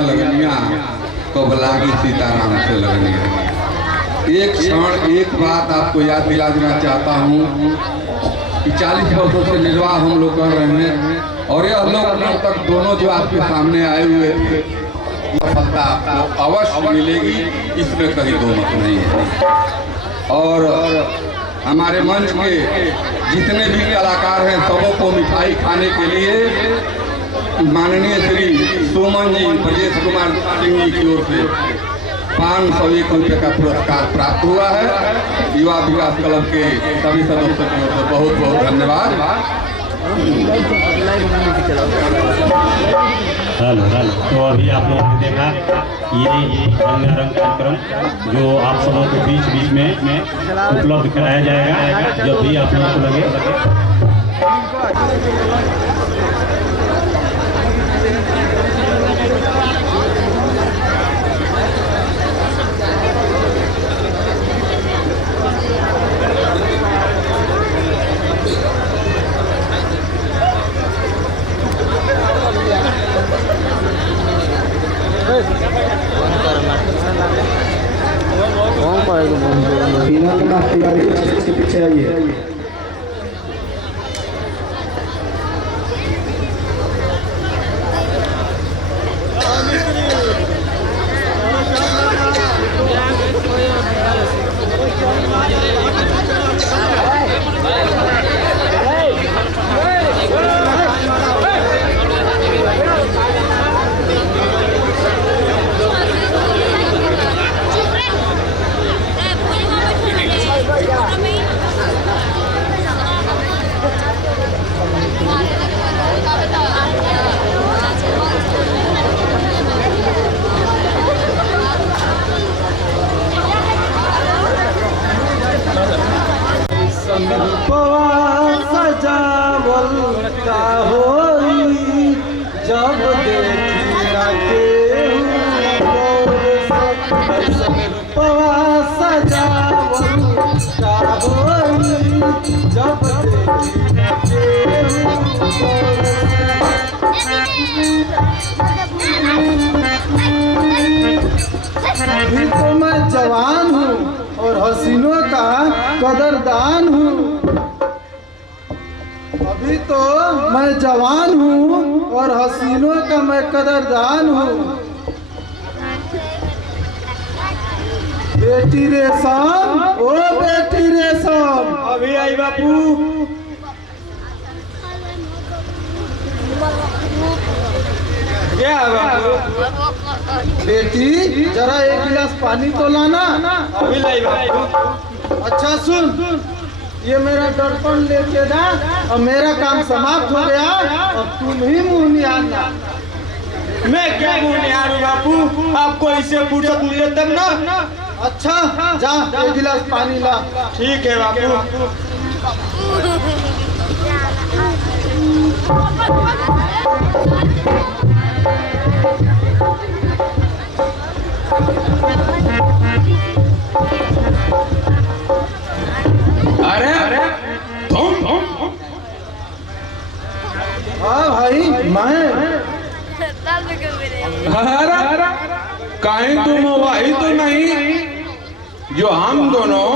लगनिया लगनिया कब लागी सीताराम से लगनिया। एक क्षण एक बात आपको याद दिला देना चाहता हूँ कि 40 वर्षों से निर्वाह हम लोग कर रहे हैं और यह लोग नाटक दोनों जो आपके सामने आए हुए थे, सफलता आपको अवश्य मिलेगी, इसमें कहीं दो मत नहीं है। और हमारे मंच के जितने भी कलाकार हैं सबों को मिठाई खाने के लिए माननीय श्री सुमन जी ब्रजेश कुमार सिंह जी की ओर से 501 रुपये का पुरस्कार प्राप्त हुआ है। युवा विकास क्लब के सभी सदस्यों की ओर से बहुत बहुत धन्यवाद। तो अभी आप लोगों ने देखा ये रंगारंग कार्यक्रम जो आप सबों को बीच बीच में उपलब्ध कराया जाएगा जब भी आप लोगों को लगे। इसके पीछे आइए। सजावल का होई जब देखिया के सजावल का होई जब देखिया अभी तो मैं जवान हूँ और हसीनों का कदरदान हूँ। अभी तो मैं जवान हूँ और हसीनों का मैं कदरदान हूँ। बेटी रेशम, ओ बेटी रेशम, अभी आई बापू। क्या बापू? बेटी जरा एक गिलास पानी तो लाना। अभी लाई बापू। अच्छा सुन, ये मेरा दर्पण लेके ना और मेरा काम समाप्त हो गया और तुम ही मुँह निहारना। मैं क्या मुँह निहारूं बापू, आपको इसे फुर्सत मिले तब ना। अच्छा जा एक गिलास पानी ला। ठीक है बापू। अरे हाँ भाई मैं कहीं तुम वही तो नहीं जो हम दोनों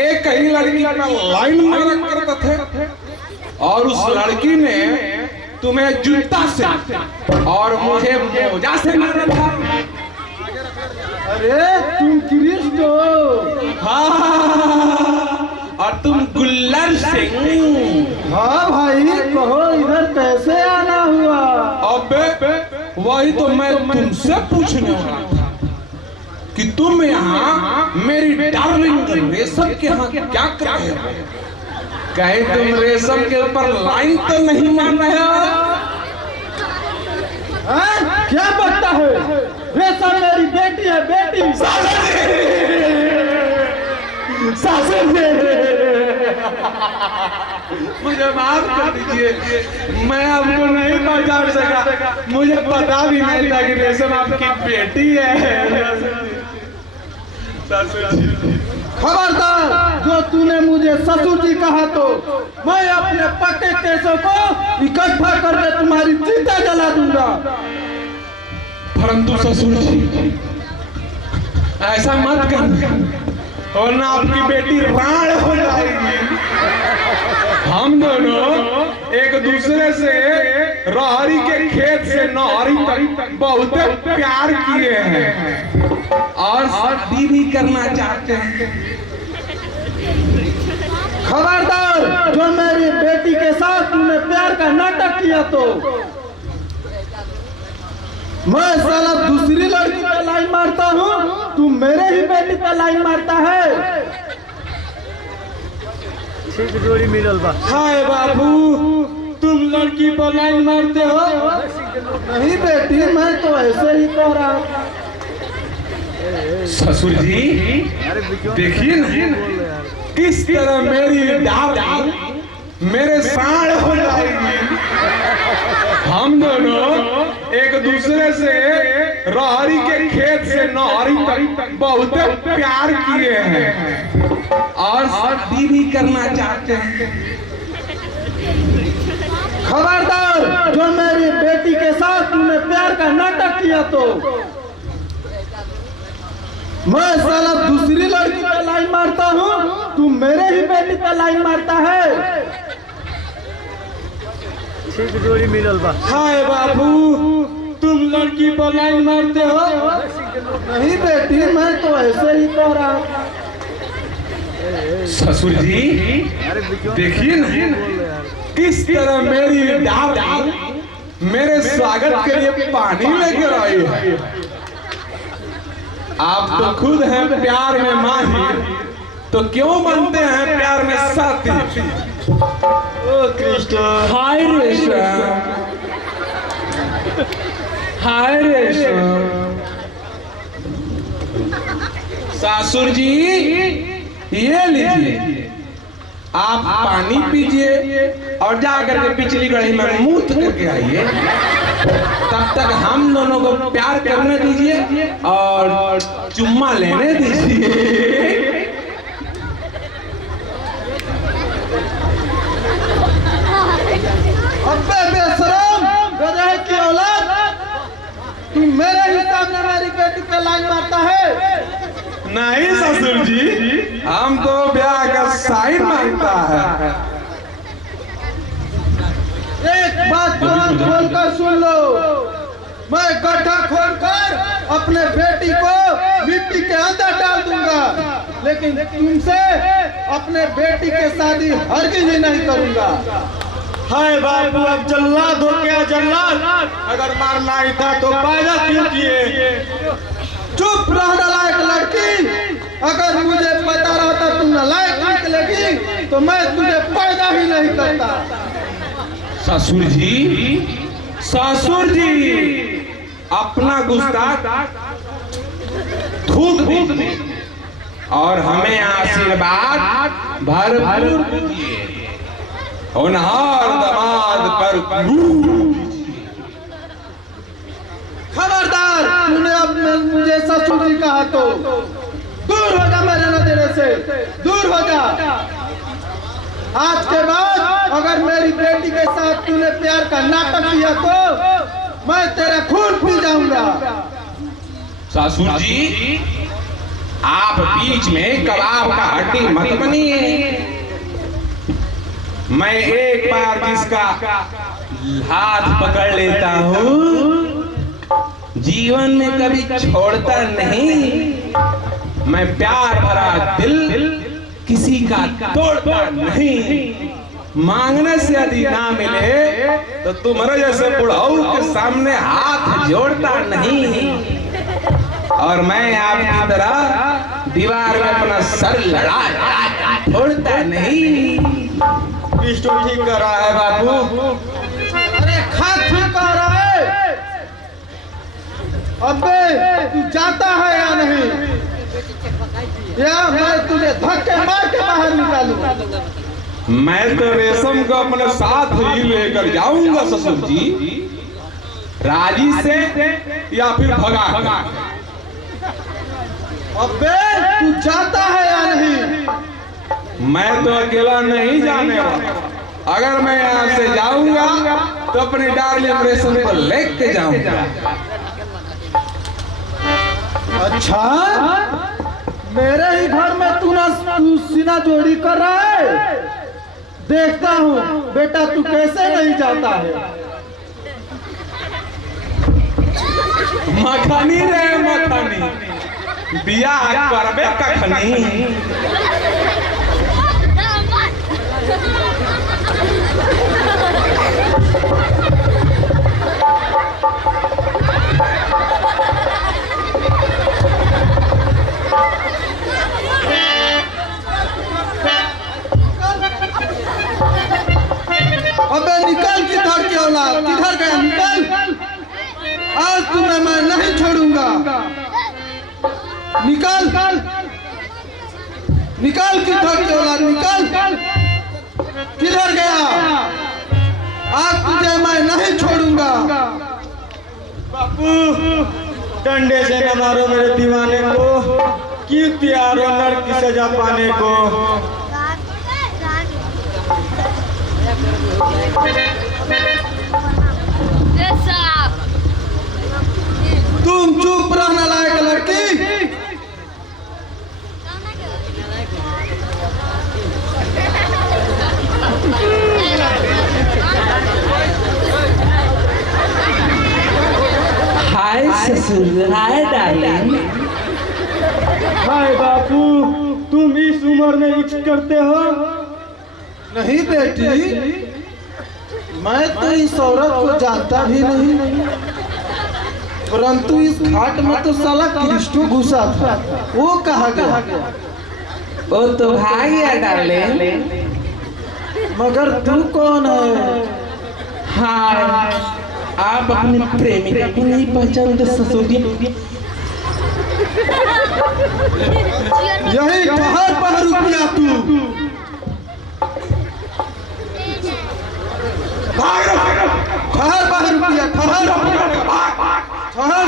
एक ही लड़की का लाइन मारा करते थे और उस लड़की ने तुम्हें जूता से और मुझे मोजा से मारा था। अरे तुम कृष्ण हो। हाँ और तुम गुल्लर सिंह। हाँ भाई कहो इधर कैसे आना हुआ? अबे वही तो मैं तुमसे पूछने वाला था कि तुम यहाँ मेरी डार्लिंग रेशम के यहाँ क्या कर रहे हो? कहीं तुम रेशम के ऊपर लाइन तो नहीं मार रहे हो? क्या बकता है? रेशम मेरी बेटी है, बेटी। सासू मुझे माफ कर दीजिए, मैं आपको नहीं पहचान सका। मुझे पता भी नहीं था कि रेशम आपकी बेटी है। खबरदार, जो तूने मुझे ससुर जी कहा तो मैं अपने पक्के केसों को इकट्ठा करके तुम्हारी चिता जला दूंगा। परंतु ससुर जी ऐसा मत कर, वरना आपकी बेटी राण हो जाएगी। हम दोनों एक दूसरे से रहरी के खेत से नहरी तक बहुत प्यार किए हैं और शादी भी करना चाहते हैं। खबरदार, जो मेरी बेटी के साथ तूने प्यार का नाटक किया तो मैं साला दूसरी लड़की पे लाइन मारता हूँ, तू मेरे ही बेटी पे लाइन मारता है। ठीक जोड़ी मिलल बा। हाय बाबू, तुम लड़की पर लाइन मारते हो? नहीं बेटी, मैं तो ऐसे ही कह रहा था। ससुर जी देखिए ना किस तरह मेरी डाल मेरे साड़ हो जाएगी। हम दोनों एक दूसरे से रहरी के खेत से नहरी तक बहुत प्यार किए हैं और शादी भी करना चाहते हैं। खबरदार, जो मेरी बेटी के साथ तूने प्यार का नाटक किया तो मैं साला दूसरी लड़की पे लाइन मारता हूँ, तू मेरे ही बेटी पे लाइन मारता है। ठीक जोड़ी मिलल बा। हाय बाबू, तुम लड़की पर लाइन मारते हो? नहीं बेटी, मैं तो ऐसे ही कह रहा था। ससुर जी देखिए ना किस तरह मेरी डाल मेरे स्वागत के लिए पानी लेकर आई है। आप तो खुद हैं प्यार में माहिर, तो क्यों बनते हैं प्यार में साथी? ओ कृष्ण, हाय रेशम, हाय रेशम। सासुर जी ये लीजिए, आप पानी पीजिए और जाकर के पिछली कढ़ाई में मूत करके आइए। तब तक हम दोनों को प्यार करने दीजिए और चुम्मा लेने दीजिए। अब्बे बेशरम, गधे की औलाद, तू मेरे ही सामने मेरी बेटी पे लाइन मारता है। नहीं ससुर जी, हम तो ब्याह का साइन मांगता है। एक बात कान खोलकर सुन लो, मैं गड्ढा खोलकर अपने बेटी को मिट्टी के अंदर डाल दूंगा, लेकिन तुमसे अपने बेटी के शादी हरगिज ही नहीं करूंगा। हाय बाबू, अब जल्लाद हो गया जल्लाद। अगर मारना ही था तो पैदा क्यों किए? चुप रह नालायक लड़की, अगर मुझे पता रहता तुम नालायक निकलेगी तो मैं तुझे पैदा ही नहीं करता। ससुर जी अपना गुस्ताख थूक दीजिए और हमें आशीर्वाद भरपूर दीजिए। होनहार दामाद पर खबरदार, तूने अब मुझे ससुर जी कहा तो दूर हो जा मेरे नजर से, दूर हो जा। आज के बाद अगर मेरी बेटी के साथ तूने प्यार का नाटक किया तो मैं तेरा खून पी जाऊंगा। ससुर जी आप बीच में कबाब का हड्डी मत बनिए। मैं एक बार जिसका हाथ पकड़ लेता हूँ जीवन में कभी छोड़ता नहीं। मैं प्यार भरा दिल किसी का तोड़ता नहीं। मांगने से यदि ना मिले तो तुम्हारे जैसे बुढ़ाऊ के सामने हाथ जोड़ता नहीं। और मैं आपकी तरह दीवार में अपना सर लड़ा छोड़ता नहीं। विष्णु ठीक कर रहा है बाबू। अरे खाक ठीक कर रहा है। अबे तू जाता है या नहीं, या मैं तुझे धक्के मार के बाहर निकालूं? मैं तो रेशम को अपने साथ ही लेकर जाऊंगा ससुर जी, राजी से या फिर भगा। अबे तू जाता है या नहीं? मैं तो अकेला नहीं जाने वाला। अगर मैं यहाँ से जाऊंगा तो अपनी डार्लिंग रेशम को लेके जाऊंगा। अच्छा, मेरे ही घर में तू सीना जोड़ी कर रहा है। देखता हूँ बेटा तू कैसे नहीं जाता है। मखनी रे मखनी, बियाह करबे कखनी। अबे निकल, किधर की औलाद, किधर गया? निकल, आज तुम्हें मैं नहीं छोड़ूंगा। निकल निकल, किधर की औलाद, निकल। किधर गया? आज तुझे मैं नहीं छोड़ूंगा। बापू, डंडे से न मारो मेरे दीवाने को, क्यों तैयार हो नरक की सजा पाने को। तुम चुप रहना लायक लड़की। हाय ससुर, हाय डार्लिंग। हाय बापू, तुम इस उम्र में इश्क करते हो? नहीं बेटी, मैं तो इस औरत को जानता भी नहीं, परंतु इस घाट में तो साला कृष्ण घुसा था। वो कहाँ गया? वो तो भाग गया डार्लिंग। मगर तू कौन है? हाँ, आप अपनी प्रेमिका को नहीं पहचानते ससुर जी? यही ठहर पर रुपया तू। ठहर पर रुपया, ठहर ठहर।